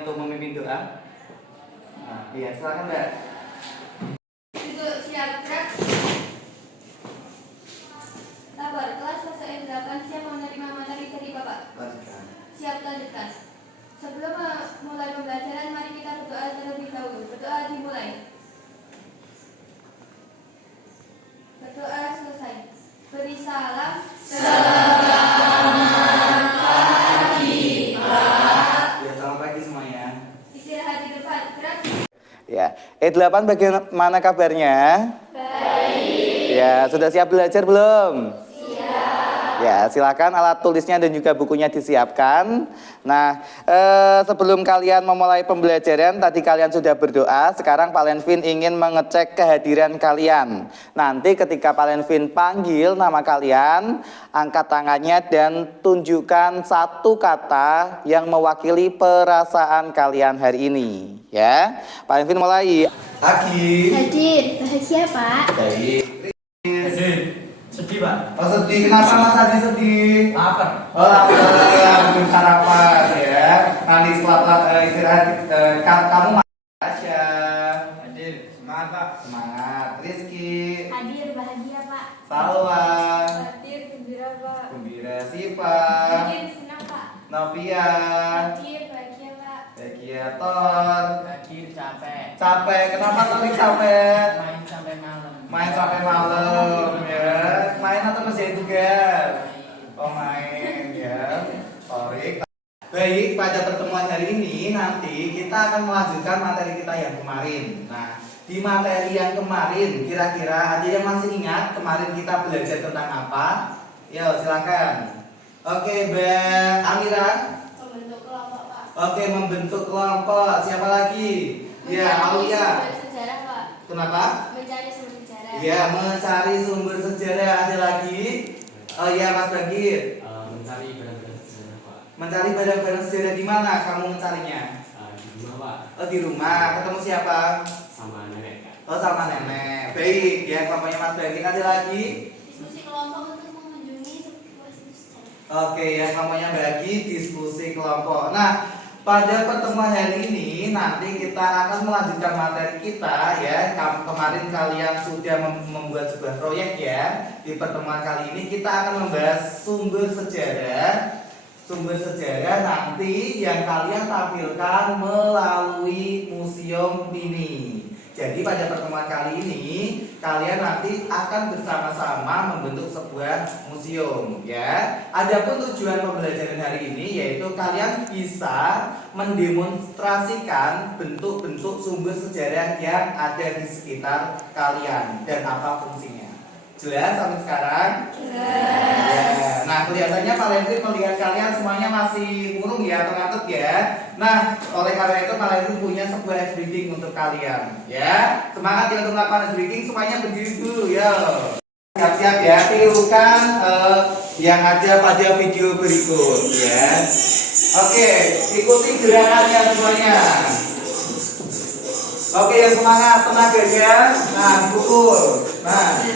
untuk memimpin doa. Nah, iya, silakan Mbak. Duduk siap gerak. Sabar, kelas selesai 8 siap menerima materi dari Bapak. Lanjutkan. Siap lanjutkan. Sebelum mulai pembelajaran, mari kita berdoa terlebih dahulu. Berdoa dimulai. Berdoa selesai. Beri salam. Selamat pagi, Pak. Ya, selamat pagi semuanya. Istirahat di depan. Gerak. Ya, E8 bagaimana kabarnya? Baik. Ya, sudah siap belajar belum? Ya, silakan alat tulisnya dan juga bukunya disiapkan. Nah, sebelum kalian memulai pembelajaran, tadi kalian sudah berdoa. Sekarang Pak Lenvin ingin mengecek kehadiran kalian. Nanti ketika Pak Lenvin panggil nama kalian, angkat tangannya dan tunjukkan satu kata yang mewakili perasaan kalian hari ini. Ya, Pak Lenvin mulai. Agi. Hadir. Bahagia, Pak. Baik. Sedih, Pak. Oh, sedih. Kenapa Mas Adi sedih? Lapar. Oh, lapar. Belum sarapan ya. Nanti setelah istirahat kamu Tasya. Hadir. Semangat, Pak. Semangat. Rizky. Hadir. Bahagia, Pak. Salwa. Hadir. Gembira, Pak. Gembira. Siva. Hadir. Senang, Pak. Novia. Hadir. Bahagia, Pak. Bahagia. Tor. Hadir capek. Capek. Kenapa Torik capek? Main sampai malam. Main sampai malam ya. Main atau ngerjain tugas? Oh, main ya. Torik. Baik, pada pertemuan hari ini nanti kita akan melanjutkan materi kita yang kemarin. Nah, di materi yang kemarin kira-kira ada yang masih ingat kemarin kita belajar tentang apa? Yo, silakan. Oke, Mbak Amira. Membentuk kelompok, Pak. Oke, membentuk kelompok. Siapa lagi? Ya, Aulia. Sumber sejarah, Pak. Kenapa? Mencari sumber sejarah. Ya, mencari sumber sejarah. Ada lagi? Oh iya, Mas Bagir. Mencari barang-barang sejarah, Pak. Mencari barang-barang sejarah di mana kamu mencarinya? Di rumah, Pak. Oh, di rumah. Ketemu siapa? Sama nenek, Kak. Oh, sama nenek. Baik, ya kelompoknya Mas Bagir. Ada lagi? Diskusi kelompok untuk mengunjungi sebuah situs sejarah. Oke, ya kelompoknya bagi diskusi kelompok. Nah, pada pertemuan hari ini nanti kita akan melanjutkan materi kita ya. Kemarin kalian sudah membuat sebuah proyek ya. Di pertemuan kali ini kita akan membahas sumber sejarah. Sumber sejarah nanti yang kalian tampilkan melalui museum mini. Jadi pada pertemuan kali ini kalian nanti akan bersama-sama membentuk sebuah museum ya. Adapun tujuan pembelajaran hari ini yaitu kalian bisa mendemonstrasikan bentuk-bentuk sumber sejarah yang ada di sekitar kalian dan apa fungsinya. Jelas sampai sekarang? Jelas. Ya. Nah, kelihatannya Pak Lenvin melihat kalian semuanya masih murung ya atau ngantuk ya. Nah, oleh karena itu Pak Lenvin punya sebuah ice breaking untuk kalian ya. Semangat ya untuk melakukan ice breaking, semuanya berdiri dulu ya. Siap-siap ya, tirukan yang ada pada video berikut ya. Oke, ikuti gerakannya semuanya. Oke, yang semangat tenaganya. Nah, dipukul. Nah.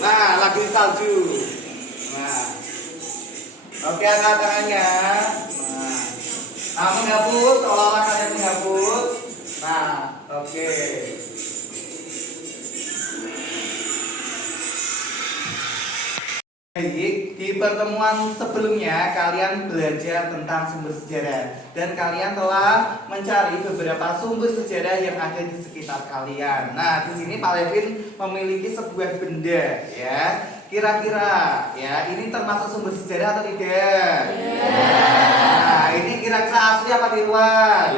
Nah, lagi salju. Nah, oke, angkat tangannya. Nah, menghapus, seolah-olah kalian menghapus. Nah, oke. Baik, di pertemuan sebelumnya kalian belajar tentang sumber sejarah dan kalian telah mencari beberapa sumber sejarah yang ada di sekitar kalian. Nah, di sini Pak Levin memiliki sebuah benda ya. Kira-kira ya, ini termasuk sumber sejarah atau tidak? Nah, ini kira-kira asli apa tiruan?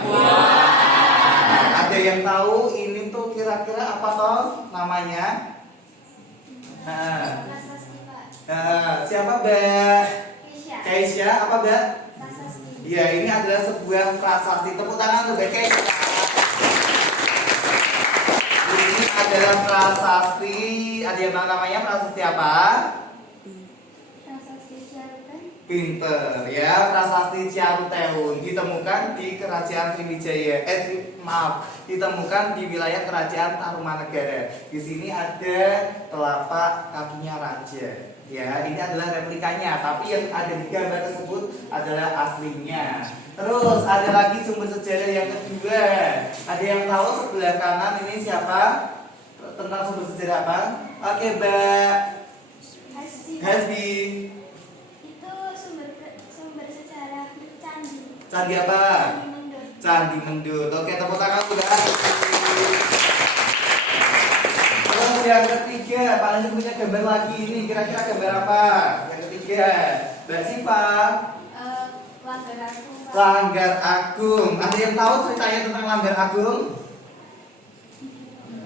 Ada yang tahu ini tuh kira-kira apa toh namanya? Nah, Prasasti, Pak. siapa Mbak? Keisha. Keisha, apa Mbak? Prasasti. Iya, ini adalah sebuah prasasti. Tepuk tangan untuk Mbak Keisha. Ini adalah prasasti. Ada yang tahu namanya prasasti apa? Prasasti Ciarutan. Pinter ya, prasasti Ciaruteun ditemukan di Kerajaan Sriwijaya. Ditemukan di wilayah Kerajaan Tarumanegara. Di sini ada telapak kakinya raja. Ya, ini adalah replikanya, tapi yang ada di gambar tersebut adalah aslinya. Terus ada lagi sumber sejarah yang kedua. Ada yang tahu sebelah kanan ini siapa? Tentang sumber sejarah apa? Oke, Mbak Hasti. Hasbi. Itu sumber sejarah candi. Candi apa? Candi Mendut. Candi Mendut. Oke, tepuk tangan udah. Terus yang ketiga, Pak Lanjut punya gambar lagi ini. Kira-kira gambar apa? Yang ketiga, Mbak Siva. Langgar Agung, Pak. Langgar Agung. Ada yang tahu ceritanya tentang Langgar Agung?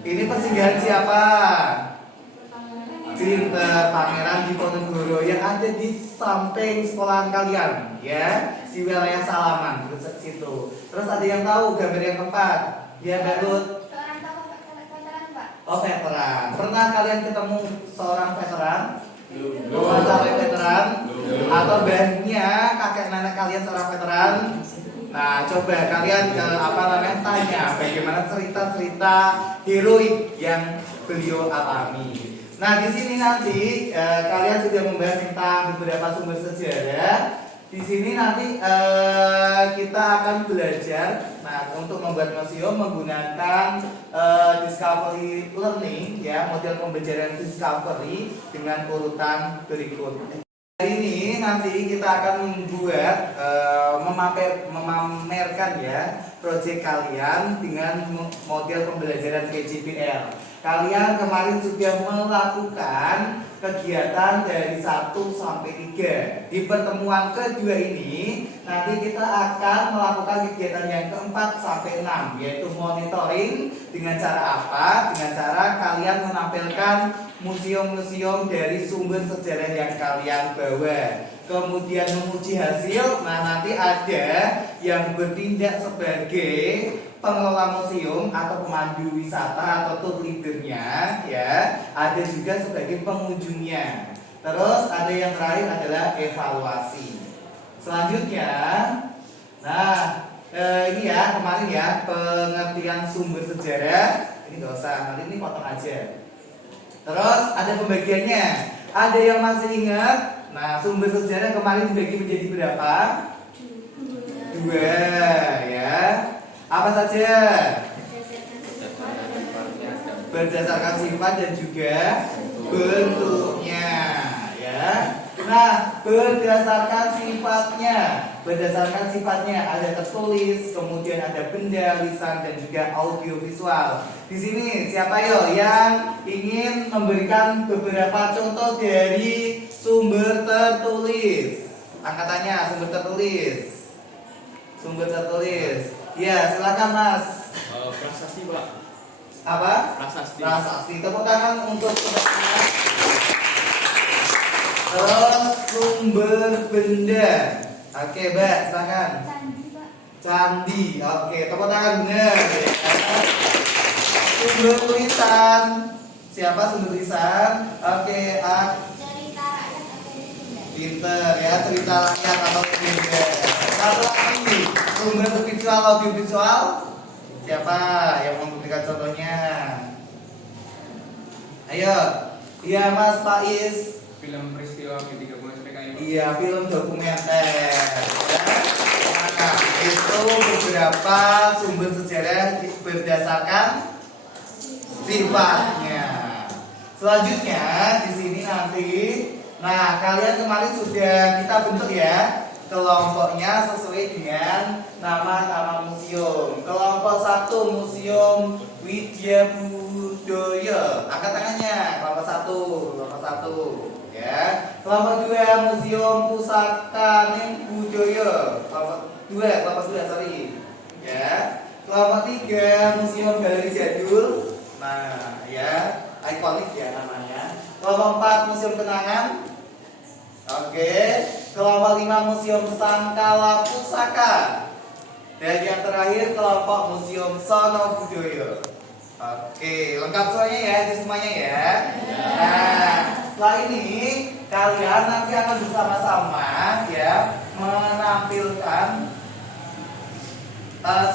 Ini persinggahan siapa? Pinter, Pangeran Diponegoro yang ada di samping sekolahan kalian, ya, di wilayah Salaman, di situ. Terus ada yang tahu gambar yang keempat? Ya, Mbak Lut. Seorang tokoh veteran, Pak. Oh, veteran. Pernah kalian ketemu seorang veteran? Belum. Sampai veteran? Atau bahannya kakek nenek kalian seorang veteran? Nah, coba kalian tanya bagaimana cerita-cerita heroik yang beliau alami. Nah, di sini nanti kalian sudah membahas tentang beberapa sumber sejarah. Di sini nanti kita akan belajar, nah, untuk membuat museum menggunakan discovery learning, ya, model pembelajaran discovery dengan urutan berikut. Hari ini nanti kita akan membuat memamerkan ya proyek kalian dengan model pembelajaran PJPL. Kalian kemarin sudah melakukan kegiatan dari 1 sampai 3. Di pertemuan kedua ini nanti kita akan melakukan kegiatan yang keempat sampai 6, yaitu monitoring. Dengan cara apa? Dengan cara kalian menampilkan museum-museum dari sumber sejarah yang kalian bawa, kemudian memuji hasil. Nah, nanti ada yang bertindak sebagai pengelola museum atau pemandu wisata atau tour leadernya, ya. Ada juga sebagai pengunjungnya. Terus ada yang terakhir adalah evaluasi. Selanjutnya, nah, ini ya kemarin ya pengertian sumber sejarah. Ini nggak usah, nanti ini potong aja. Terus ada pembagiannya. Ada yang masih ingat? Nah, sumber sejarah kemarin dibagi menjadi berapa? 2, ya. Apa saja? Berdasarkan sifat dan juga bentuknya, ya. Nah, berdasarkan sifatnya ada tertulis, kemudian ada benda, lisan, dan juga audiovisual. Di sini siapa yo yang ingin memberikan beberapa contoh dari sumber tertulis? Angkatannya sumber tertulis. Sumber tertulis. Ya, silakan Mas. Prasasti, Pak. Apa? Prasasti. Prasasti. Tepuk tangan untuk teman-teman. Terus sumber benda. Oke, Mbak, silakan. Candi, Pak. Candi. Oke, tepuk tangan benar. Sumber tulisan. Siapa sumber tulisan? Oke, Cerita rakyat atau legenda. pinter ya, cerita rakyat atau legenda. Satu lagi, sumber visual audiovisual. Siapa yang memberikan contohnya? Ayo. Iya, Mas Faiz. Film peristiwa G30 PKI. Iya, film dokumenter. Nah, itu beberapa sumber sejarah berdasarkan sifatnya. Selanjutnya di sini nanti, nah kalian kemarin sudah kita bentuk ya kelompoknya sesuai dengan nama-nama museum. Kelompok 1 Museum Widya Budaya. Angkat tangannya. Kelompok 1, ya. Kelompok 2 Museum Pusaka Budaya. Kelompok 2, sorry. Ya. Kelompok 3 Museum Galeri Jadul. Nah, ya. ikonik ya namanya. Kelompok 4 Museum Kenangan. Oke. Kelompok 5 Museum Sangkala Pusaka. Dan yang terakhir kelompok Museum Sono Budoyo. Oke, lengkap semuanya ya, itu semuanya ya. Nah, setelah ini kalian nanti akan bersama-sama ya menampilkan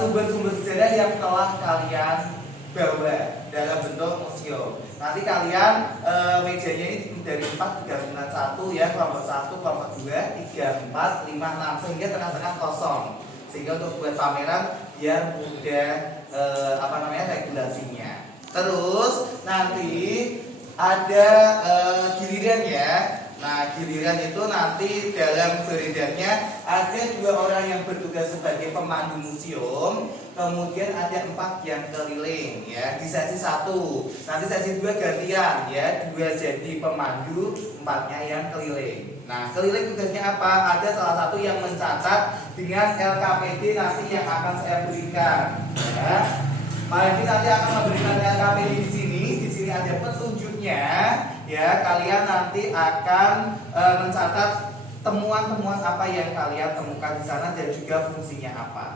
sumber-sumber sejarah yang telah kalian bawa dalam bentuk museum. Nanti kalian mejanya ini dari 4, 3, 9, 1 ya, kelompok 1, kelompok 2, 3, 4, 5, 6 sehingga tengah-tengah kosong. Sehingga untuk buat pameran biar mudah regulasinya. Terus nanti ada giliran ya. Nah, giliran itu nanti dalam beredarnya ada 2 orang yang bertugas sebagai pemandu museum, kemudian ada 4 yang keliling ya di sesi 1. Nanti sesi 2 gantian ya, 2 jadi pemandu, 4-nya yang keliling. Nah, keliling tugasnya apa? Ada salah satu yang mencatat dengan LKPD nanti yang akan saya berikan ya. Pak Edi nanti akan memberikan LKPD di sini. Di sini ada petunjuknya. Ya, kalian nanti akan mencatat temuan-temuan apa yang kalian temukan di sana dan juga fungsinya apa.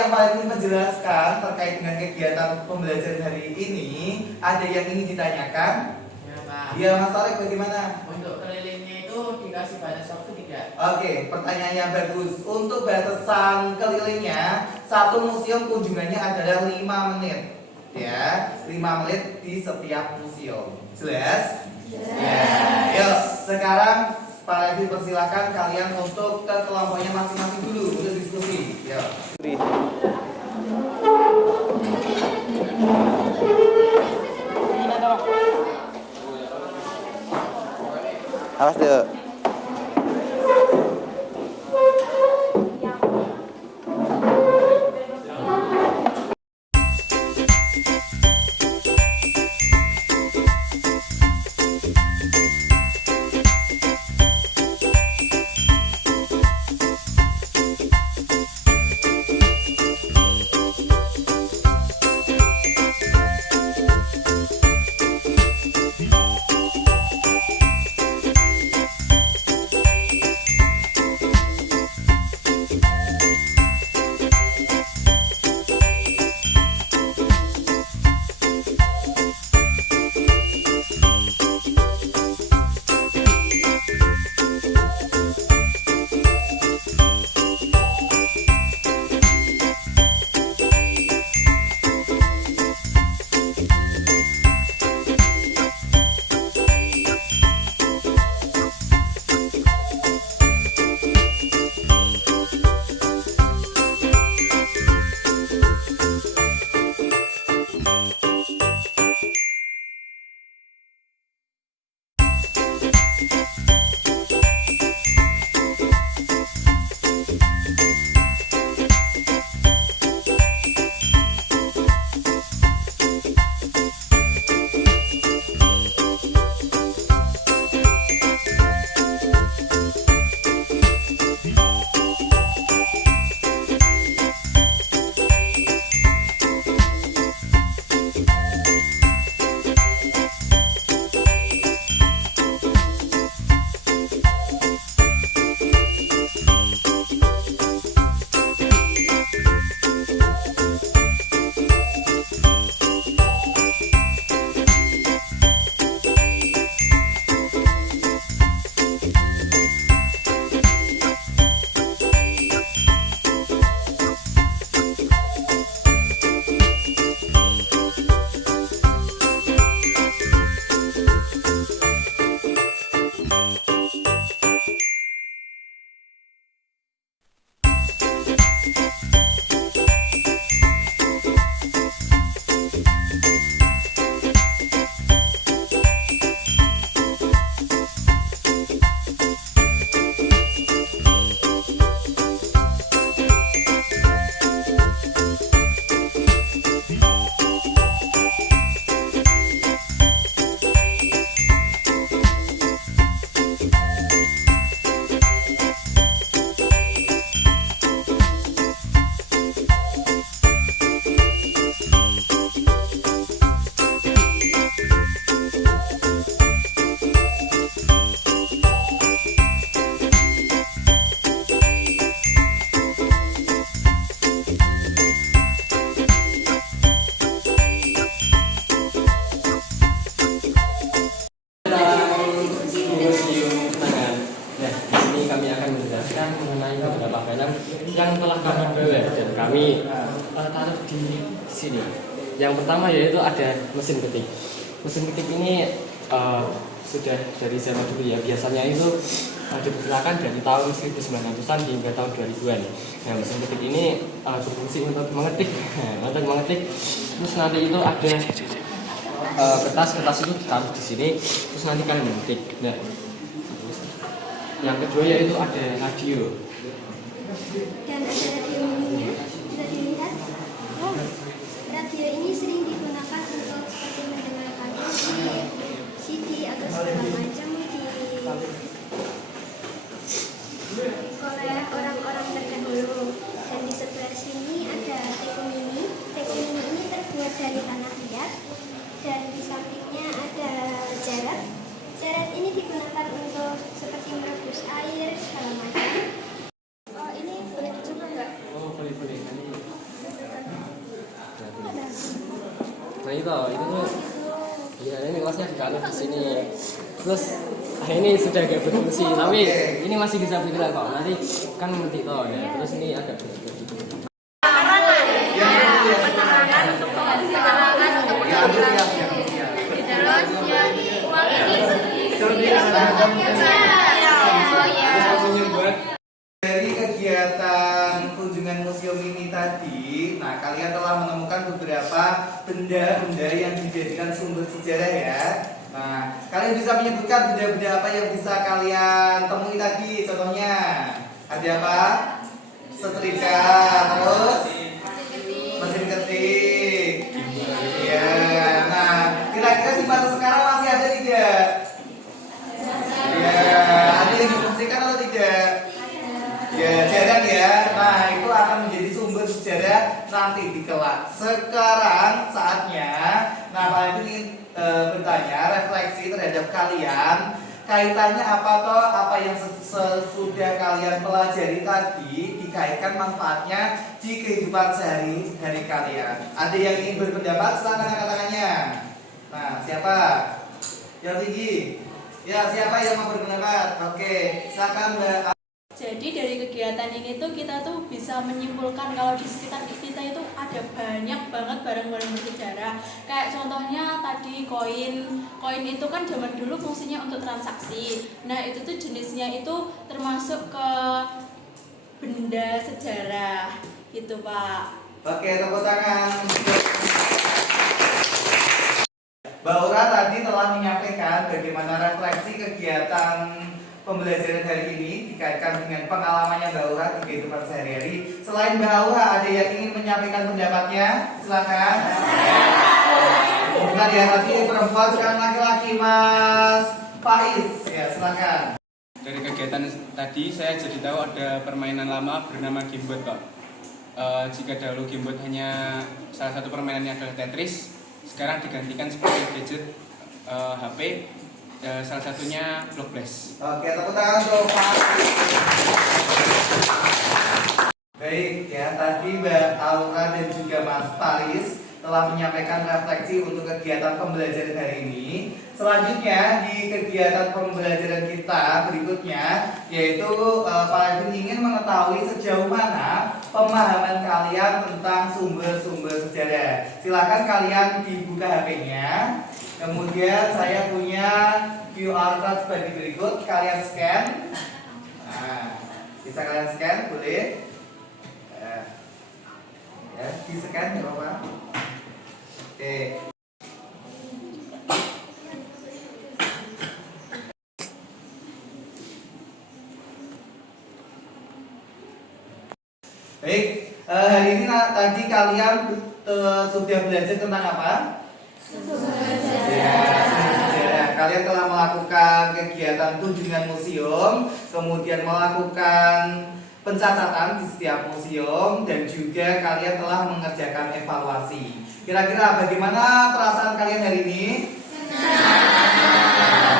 Yang paling ingin menjelaskan terkait dengan kegiatan pembelajaran hari ini, ada yang ingin ditanyakan? Ya, Pak. Ya, Mas Tarik bagaimana? Untuk kelilingnya itu dikasih batas waktu tidak? Oke, pertanyaan yang bagus. Untuk batasan kelilingnya, satu museum kunjungannya adalah 5 menit. Ya, 5 menit di setiap museum. Jelas? Ya. Yuk, sekarang Pak Ledi persilakan kalian untuk ke kelompoknya masing-masing dulu untuk diskusi. Yuk. Awas dulu. sini kami akan menjelaskan mengenai beberapa film yang telah kami bawa dan kami taruh di sini. Yang pertama yaitu ada mesin ketik. Mesin ketik ini sudah dari zaman dulu ya. Biasanya itu diperkirakan dari tahun 1900-an hingga tahun 2000-an. Nah, mesin ketik ini berfungsi untuk mengetik, Terus nanti itu ada kertas itu ditaruh di sini, terus nanti kalian mengetik. Nah, yang kedua yaitu ada radio. Dan ada radio mininya, bisa dilihat. Radio ini sering digunakan untuk seperti mendengarkan musik, CD atau segala macam oleh orang-orang terdahulu. Dan di sebelah sini ada teko mini. Teko mini ini terbuat dari tanah liat. Dan di sampingnya ada jarak. Jarak ini digunakan untuk seperti merebus air segala macam. Oh, ini boleh dicoba nggak? Oh, boleh. Nah itu tuh, ya ini kelasnya ditaruh di sini. Terus ini sudah agak berfungsi, tapi ini masih bisa bergerak kok. Nanti kan ngetik toh ya. Terus ini agak bergerak gitu. Penerangan untuk penerangan untuk pengambilan. Terus yang uang ini Dari kegiatan kunjungan museum ini tadi, nah kalian telah menemukan beberapa benda-benda yang dijadikan sumber sejarah ya. Nah, kalian bisa menyebutkan benda-benda apa yang bisa kalian temui tadi? Contohnya, ada apa? Setrika, terus mesin ketik. Ya, nah kira-kira di masa sekarang masih ada tidak? Ya, ada yang difungsikan atau tidak? Ya, jarang ya. Nah, itu akan menjadi sumber sejarah nanti di kelak. Sekarang saatnya, nah Pak ini bertanya, refleksi terhadap kalian. Kaitannya apa toh? Apa yang sudah kalian pelajari tadi dikaitkan manfaatnya di kehidupan sehari-hari kalian. Ada yang ingin berpendapat? Silakan angkat tangannya. Nah, siapa? Yang tinggi. Ya, siapa yang mau berpendapat? Oke, silakan Mbak. Jadi dari kegiatan ini tuh kita tuh bisa menyimpulkan kalau di sekitar kita itu ada banyak banget barang-barang bersejarah. Kayak contohnya tadi koin itu kan zaman dulu fungsinya untuk transaksi. Nah itu tuh jenisnya itu termasuk ke benda sejarah gitu Pak. Oke, tepuk tangan. Mbak Ura tadi telah menyampaikan bagaimana refleksi kegiatan pembelajaran hari ini dikaitkan dengan pengalamannya Mbak Ura di kehidupan sehari-hari. Selain Mbak Ura, ada yang ingin menyampaikan pendapatnya? Silakan. Bukan ya, tadi perempuan, sekarang laki-laki, Mas Faiz. Ya, silakan. Dari kegiatan tadi saya jadi tahu ada permainan lama bernama Gamebot, Pak. Jika dahulu Gamebot hanya salah satu permainannya adalah Tetris, sekarang digantikan seperti gadget HP. Salah satunya Block Blast. Oke, tepuk tangan untuk Pak. Baik ya, tadi Mbak Aura dan juga Mas Faris telah menyampaikan refleksi untuk kegiatan pembelajaran hari ini. Selanjutnya di kegiatan pembelajaran kita berikutnya, yaitu Pak Jun ingin mengetahui sejauh mana pemahaman kalian tentang sumber-sumber sejarah. Silakan kalian dibuka HP-nya. Kemudian saya punya QR code sebagai berikut, kalian scan. Nah, bisa kalian scan, boleh? Ya, di scan ya Bapak. Oke. Baik, hari ini tadi kalian sudah belajar tentang apa? Ya, kalian telah melakukan kegiatan kunjungan museum, kemudian melakukan pencatatan di setiap museum, dan juga kalian telah mengerjakan evaluasi. Kira-kira bagaimana perasaan kalian hari ini?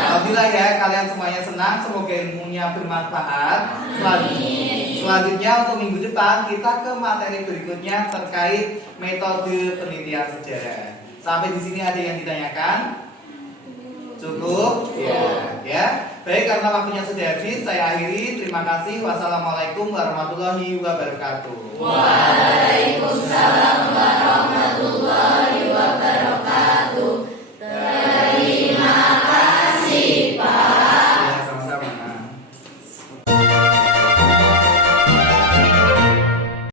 Alhamdulillah ya, kalian semuanya senang, semoga ilmunya bermanfaat. Selanjutnya untuk minggu depan kita ke materi berikutnya terkait metode penelitian sejarah. Sampai di sini ada yang ditanyakan? Cukup? Ya. Baik, karena waktunya sudah habis, saya akhiri. Terima kasih. Wassalamualaikum warahmatullahi wabarakatuh. Waalaikumsalam warahmatullahi